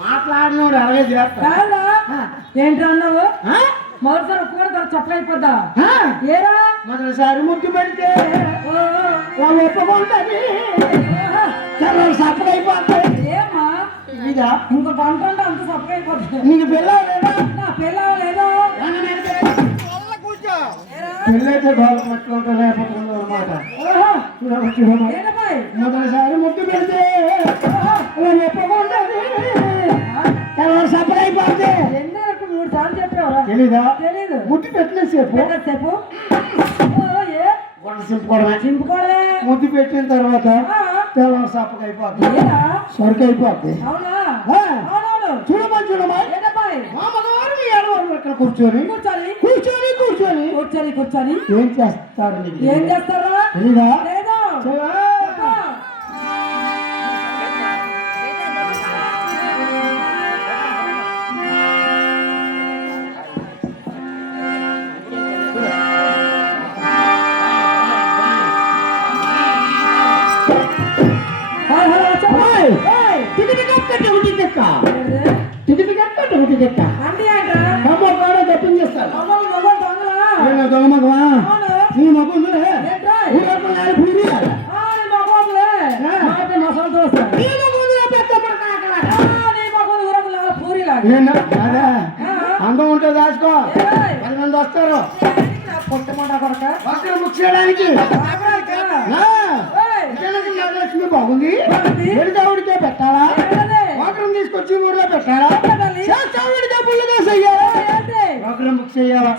మాట్లాడినోడు అలాగే చేస్తా. ఏంట్రా అన్నావు? మొదటిసారి ఒప్పుకొని చెప్పలేకపోద్దా? ఏరా మొదటిసారి ముద్దు పెడితే ఒప్పుకుంటుంది, సప్పలైపోతుంది. ఏమా ఇదా ఇంకో గంట అంటే అంత సప్పలైపోతుంది. నీకు పిల్లలేదా? నా పిల్లలు లేదో పెళ్ళైతే బాగా పట్టుకుంటా లేకపోతుంది అనమాట. మొదటిసారి ముద్దు పెడితే ఒప్పుకుంటుంది, సప్పలైపోతుంది. 3 సార్లు చెప్పావరా? తెలీదా? తెలీదు. ముద్దు పెట్టిన సేపు చింపుకోవడమే. ముద్దు పెట్టిన తర్వాత తెల్లవారు సప్పగా అయిపోతుంది, సరుకు అయిపోద్ది. చూడమని మా మగవారు మీ ఆడవారు ఇక్కడ కూర్చొని ఏం చేస్తారు? ఏం చేస్తారా? తెలీదా? అందం ఉంటే దాచుకో, 10 మంది వస్తారు చేయడానికి. లక్ష్మి బాగుంది, విడిదావుడికే పెట్టాలా? వాకరం తీసుకొచ్చి ఊర్లో పెట్టాలా? శాస్త్రావుడికే పుల్లుగా చెయ్యాలా? వాకరం బుక్ చేయాలా?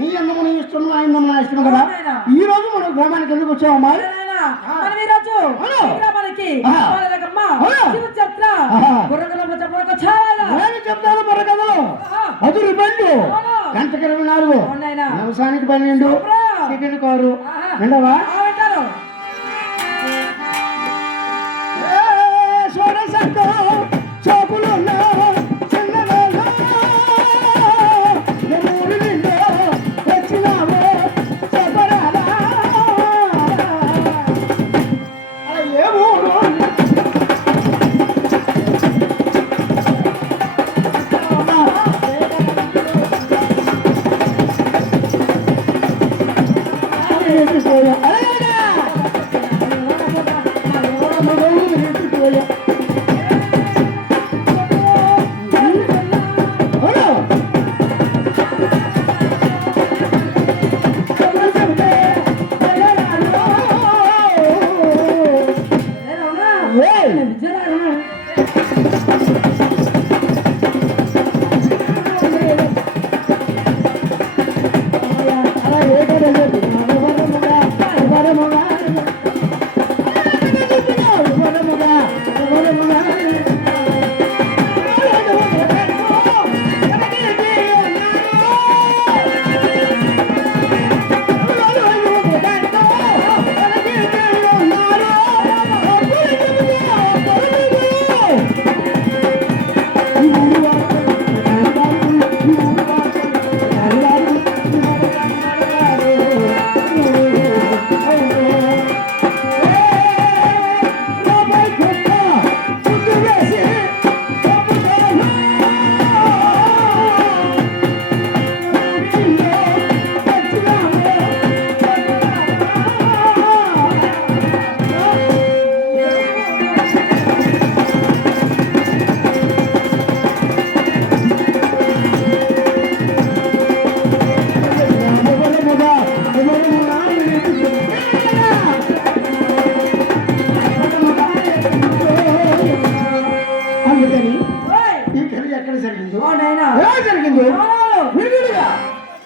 నీ అందము నీ ఇష్టం, నా అందం నా ఇష్టం కదా. ఈ రోజు మనం గ్రామానికి ఎందుకు వచ్చామమ్మా? చెప్తాను బుర్రకథలు. అదురు బండు గంటకి 24, నిమిషానికి 12 సెకండ్ కారు. విండవా? చోపులు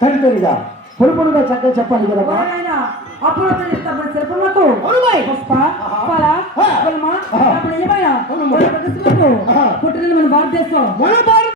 తల్లిదండ్రులుగా పొడుపుడుగా చక్కగా చెప్పాలి కదా ఎవరైనా అప్పుడు ఇష్టపడి శిల్పములకు అవును బాయ్. పుష్ప ఫల గుల్మ అప్పుడు ఏమైనా అవును. పుట్టిన మన భారతదేశం మన భారత